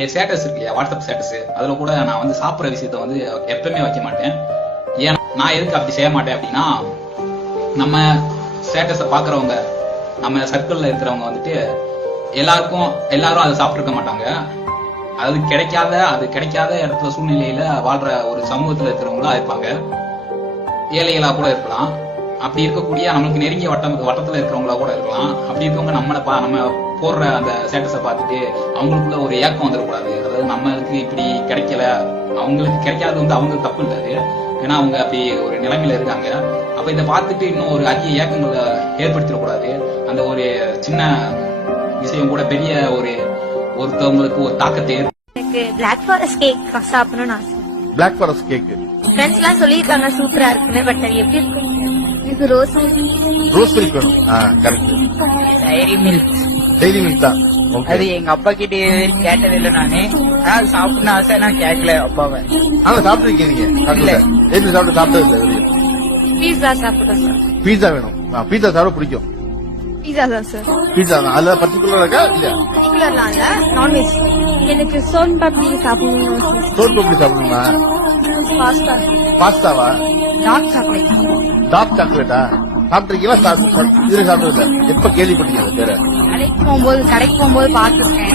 என் status இருக்கு இல்லையா WhatsApp status அதுல கூட நான் வந்து சாப்பிட்ற விஷயத்த வந்து எப்பவுமே வைக்க மாட்டேன். ஏன் நான் எதுக்கு அப்படி செய்ய மாட்டேன் அப்படின்னா நம்ம ஸ்டேட்டஸை பாக்குறவங்க நம்ம சர்க்கிள்ல இருக்கிறவங்க வந்துட்டு எல்லாருக்கும் எல்லாரும் அதை சாப்பிட்டுருக்க மாட்டாங்க. அது கிடைக்காத அது கிடைக்காத இடத்துல சூழ்நிலையில வாழ்ற ஒரு சமூகத்துல இருக்கிறவங்களா இருப்பாங்க. ஏழைகளா கூட இருக்கலாம். அப்படி இருக்கக்கூடிய நம்மளுக்கு நெருங்கிய வட்டம் வட்டத்துல இருக்கிறவங்களா கூட இருக்கலாம். அப்படி இருக்கவங்க நம்மளை பா நம்ம போடுற அந்த ஸ்டேட்டஸை பார்த்துட்டு அவங்களுக்குள்ள ஒரு ஏக்கம் வந்துடக்கூடாது. அதாவது நம்மளுக்கு இப்படி கிடைக்கல. அவங்களுக்கு கிடைக்காதது வந்து அவங்க தப்பு இல்லை அது. ஏன்னா அவங்க அப்படி ஒரு நிலைமையில இருக்காங்க. அப்ப இதை பார்த்துட்டு இன்னும் ஒரு அதிக ஏக்கங்களை ஏற்படுத்திடக்கூடாது. அந்த ஒரு சின்ன விஷயம் கூட பெரிய ஒரு ஒருத்தவங்களுக்கு ஒரு தாக்கத்தை எனக்கு பிளாக் ஃபாரஸ்ட் கேக் சாப்பிடணும்னு ஆசை. பிளாக் ஃபாரஸ்ட் கேக் ஃப்ரெண்ட்ஸ் எல்லாம் சொல்லியிருக்காங்க சூப்பரா இருக்குன்னு பட் அது எப்படி இருக்கும்? இது ரோஸ் ரோஸ் மில்க் வேணும் correct dairy milk daily milk தான். அது எங்க அப்பா கிட்ட கேட்டது இல்ல நானு. அது சாப்பிடணும் ஆசை நான் கேட்கல அப்பாவை. ஆனா சாப்பிட்டுருக்கீங்க நீங்க. சாப்பிடல. எப்படி சாப்பிட்டு சாப்பிட்டது இல்ல வெளியே. பீஸா சாப்பிட்டோம் சார் பீட்சா வேணும். பீட்சா சாப்பிட பிடிக்கும். பீஸா தான் சார் பீட்சா தான். அதுல பர்டிகுலரா இருக்கா? இல்லையா? பர்டிகுலர்லாம் இல்ல. நான்வெஜ் எனக்கு சோன் பப்டி சாப்பிடணும் சோறு எப்படி சாப்பிடணுமா? பாஸ்தா பாஸ்தாவா டார்க் சாக்லேட் டார்க் சாக்லேட்டா சாப்பிட்டுருக்கீங்களா சாப்பிட்டு இதுல சாப்பிட்டது எப்ப கேள்விப்பட்டீங்க பேரை? கடைக்கு போகும்போது கடைக்கு போகும்போது பார்த்துருக்கேன்.